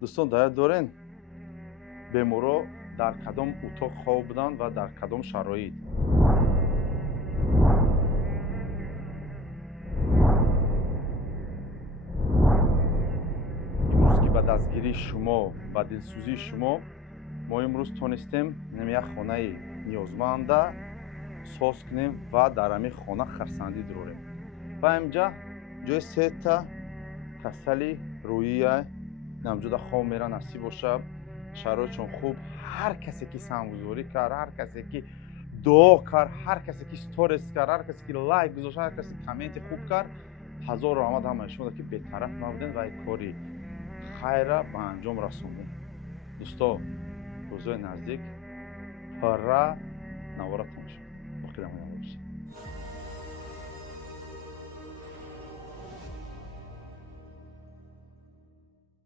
дӯстон дар яд дорен беморҳо дар кадом утоқ хоб буданд ва дар кадом шароит? имрӯз ки ба дастгирии шумо ба дилсӯзии шумо мо имрӯз тонистем як хонаи ниёзманда соз кунем ва дар ҳамин хона харсандӣ дурорем. ва ҳамҷа ҷои сета касали рӯҳия намҷода хоб мера насиб боша, шароитшон хуб, ҳар касе ки самгузорӣ кард, ҳар касе ки дуо кард, ҳар касе ки сторис кард, ҳар касе ки лайк гузошт, ҳар касе комменти хуб кард, ҳазору раҳмат ҳама нишон ки бетараф набудем ва кори хайра ба анҷом расондем. дӯстон, рӯзҳои наздик пурра наворатон шуд. боқи дар амон бошед.